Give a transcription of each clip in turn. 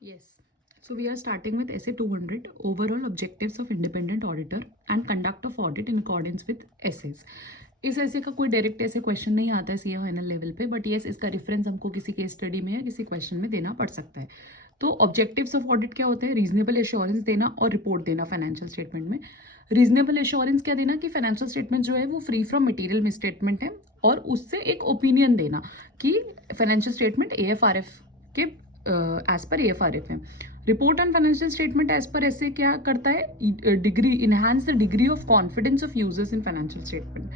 Yes. So we are starting with essay 200, overall objectives of independent auditor and conduct of audit in accordance with essays. इस ऐसे का कोई direct ऐसे question नहीं आता है सीए फाइनल लेवल पे, बट येस इसका रेफरेंस हमको किसी केस स्टडी में या किसी क्वेश्चन में देना पड़ सकता है. तो ऑब्जेक्टिव्स ऑफ ऑडिट क्या होते हैं? रीजनेबल एश्योरेंस देना और रिपोर्ट देना फाइनेंशियल स्टेटमेंट में. रीजनेबल एश्योरेंस क्या देना कि फाइनेंशियल स्टेटमेंट जो है वो फ्री फ्रॉम मटेरियल मिसस्टेटमेंट है, और उससे एक ओपिनियन देना कि फाइनेंशियल स्टेटमेंट एएफआरएफ के एज पर एएफआरएफ है. Report on financial statement as per ऐसे क्या करता है? Degree enhance the degree of confidence of users in financial statement.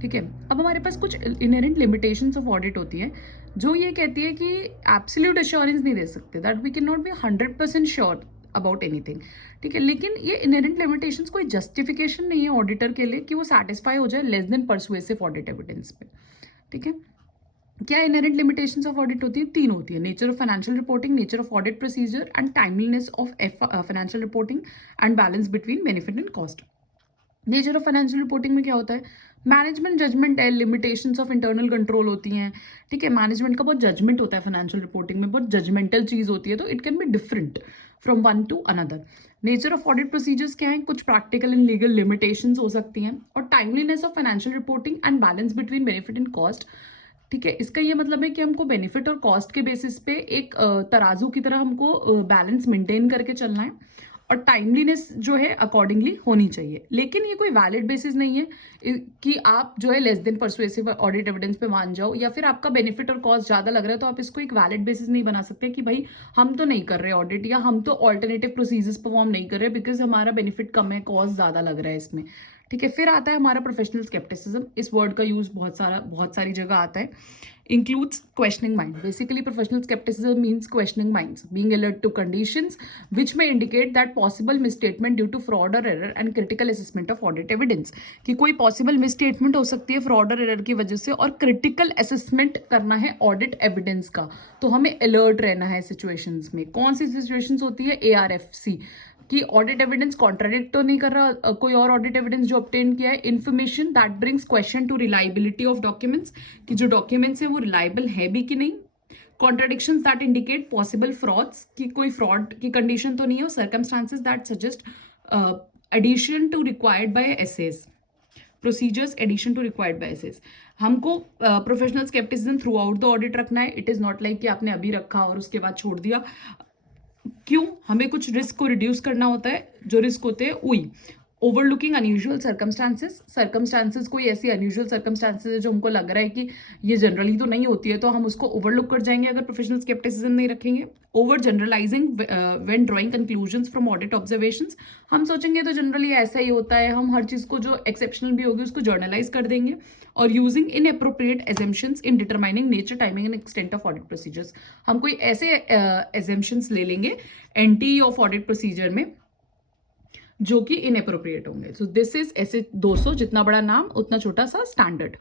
ठीक है. अब हमारे पास कुछ इनहेरेंट लिमिटेशंस ऑफ ऑडिट होती है जो ये कहती है कि एब्सोल्यूट एश्योरेंस नहीं दे सकते, that we can not be 100% sure about anything. ठीक है. लेकिन ये इनहेरेंट लिमिटेशंस कोई जस्टिफिकेशन नहीं है ऑडिटर के लिए कि वो सेटिस्फाई हो जाए less than persuasive audit evidence पे. ठीक है. क्या इनहेरेंट लिमिटेशंस ऑफ ऑडिट होती है? 3 होती है. Nature of financial reporting, nature of audit procedure and timeliness of financial reporting and balance between benefit and cost. Nature of financial reporting में क्या होता है? मैनेजमेंट जजमेंट है, लिमिटेशंस ऑफ इंटरनल कंट्रोल होती हैं. ठीक है. मैनेजमेंट का बहुत जजमेंट होता है फाइनेंशियल रिपोर्टिंग में, बहुत जजमेंटल चीज होती है, तो it can be different from one two another. Nature of audit procedures क्या है? कुछ प्रैक्टिकल एंड लीगल लिमिटेशंस हो सकती हैं. और timeliness of financial reporting and balance between benefit and cost. ठीक है. इसका ये मतलब है कि हमको बेनिफिट और कॉस्ट के बेसिस पे एक तराजू की तरह हमको बैलेंस मेंटेन करके चलना है, और टाइमलीनेस जो है अकॉर्डिंगली होनी चाहिए. लेकिन ये कोई वैलिड बेसिस नहीं है कि आप जो है less than persuasive audit evidence पे मान जाओ, या फिर आपका बेनिफिट और कॉस्ट ज़्यादा लग रहा है तो आप इसको एक वैलिड बेसिस नहीं बना सकते कि भाई हम तो नहीं कर रहे ऑडिट, या हम तो ऑल्टरनेटिव प्रोसीजर्स परफॉर्म नहीं कर रहे बिकॉज हमारा बेनिफिट कम है, कॉस्ट ज़्यादा लग रहा है इसमें. ठीक है. फिर आता है हमारा प्रोफेशनल स्केप्टिसिज्म. इस वर्ड का यूज बहुत सारी जगह आता है. Includes questioning mind. Basically, professional skepticism means questioning minds, being alert to conditions which may indicate that possible misstatement due to fraud or error and critical assessment of audit evidence. कि कोई possible misstatement हो सकती है fraud और error की वजह से, और critical assessment करना है audit evidence का. तो हमें alert रहना है situations में. कौन सी situations होती है? ARFC कि ऑडिट एविडेंस कॉन्ट्राडिक्ट तो नहीं कर रहा कोई और ऑडिट एविडेंस जो ऑब्टेन किया है. Information that brings question to reliability of documents, कि जो डॉक्यूमेंट्स है वो रिलायबल है भी कि नहीं. Contradictions that indicate possible frauds, कि कोई फ्रॉड की कंडीशन तो नहीं हो. Circumstances that suggest addition to required by SAs, procedures addition to required by SAs. हमको professional scepticism throughout the audit रखना है. इट इज नॉट लाइक कि आपने अभी रखा और उसके बाद छोड़ दिया. क्यों? हमें कुछ रिस्क को रिड्यूस करना होता है. जो रिस्क होते हैं वही ओवरलुकिंग अनयूजुअल सर्कमस्टांसेस कोई ऐसी अनयूजुअल सर्कमस्टांसेस है जो हमको लग रहा है कि ये जनरली तो नहीं होती है, तो हम उसको ओवरलुक कर जाएंगे अगर प्रोफेशनल स्केप्टिसिज्म नहीं रखेंगे. Over generalising when drawing conclusions from audit observations. हम सोचेंगे तो जनरली ऐसा ही होता है, हम हर चीज़ को जो एक्सेप्शनल भी होगी उसको जर्नलाइज कर देंगे. और using inappropriate assumptions in determining nature, timing and extent of audit procedures. हम कोई ऐसे एजम्पशंस ले लेंगे एंटी ऑफ ऑडिट प्रोसीजर में जो कि इनएप्रोप्रिएट होंगे. सो दिस इज ऐसे 200, जितना बड़ा नाम उतना छोटा सा स्टैंडर्ड.